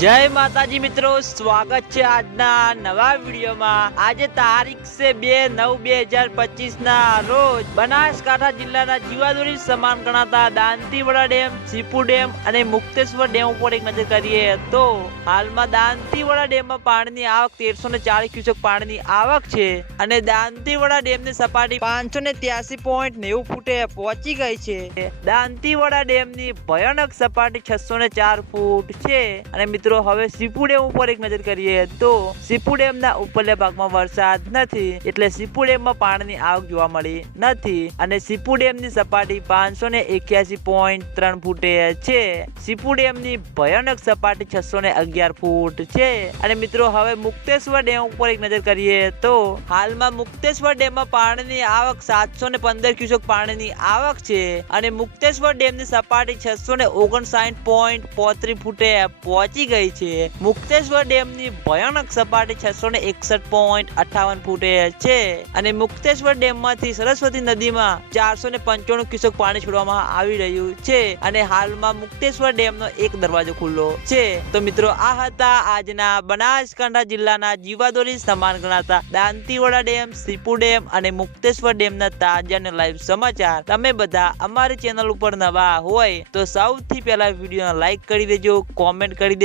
જય માતાજી મિત્રો સ્વાગત છે આજના નવા વિડીયોમાં આજે તારીખ છે બે નવ બે હજાર પચીસ ના રોજ બનાસકાંઠા જિલ્લાના જીવાદોરી સમાન ગણાતા દાંતીવાડા ડેમ સીપુ ડેમ અને મુક્તેશ્વર ડેમ ઉપર એક નજર કરીએ તો હાલમાં દાંતીવાડા ડેમમાં પાણીની આવક તેરસો ને ચાલીસ ક્યુસેક પાણીની આવક છે અને દાંતીવાડા ડેમની સપાટી પાંચસો ને ત્યાસી પોઈન્ટ નેવું ફૂટે પહોંચી ગઈ છે દાંતીવાડા ડેમની ભયાનક સપાટી છસો ને ચાર ફૂટ છે અને મિત્રો હવે સીપુ ડેમ ઉપર એક નજર કરીએ તો સીપુ ડેમના ઉપરલા ભાગમાં વરસાદ નથી એટલે સીપુ ડેમમાં પાણીની આવક જોવા મળી નથી અને સીપુ ડેમની સપાટી પાંચસો ને એક્યાસી પોઈન્ટ ત્રણ ફૂટે છે સીપુ ડેમની ભયાનક સપાટી છસો ને અગિયાર ફૂટ છે અને મિત્રો હવે મુક્તેશ્વર ડેમ ઉપર એક નજર કરીએ તો હાલમાં મુક્તેશ્વર ડેમ ડેમમાં પાણીની આવક સાતસો ને પંદર ક્યુસેક પાણીની આવક છે અને મુક્તેશ્વર ડેમ ની સપાટી છસો ને ઓગણસાઠ પોઈન્ટ પોત્રી ફૂટે પહોંચી પહોંચી ગઈ છે મુક્તેશ્વર ડેમની ભયાનક સપાટી છસો ને એકસઠ પોઈન્ટ અઠાવન ફૂટે છે અને મુક્તેશ્વર ડેમમાંથી સરસ્વતી નદીમાં ચારસો ને પંચાણું ક્યુસેક પાણી છોડવામાં આવી રહ્યું છે અને હાલમાં મુક્તેશ્વર ડેમનો એક દરવાજો ખુલ્લો છે તો મિત્રો આ હતા આજના બનાસકાંઠા જિલ્લાના જીવાદોરી સમાન ગણાતા દાંતીવાડા ડેમ સીપુ ડેમ અને મુક્તેશ્વર ડેમના તાજા અને લાઈવ સમાચાર તમે બધા અમારી ચેનલ ઉપર નવા હોય તો સૌથી પહેલા વિડીયો લાઈક કરી દેજો કોમેન્ટ કરી દેજો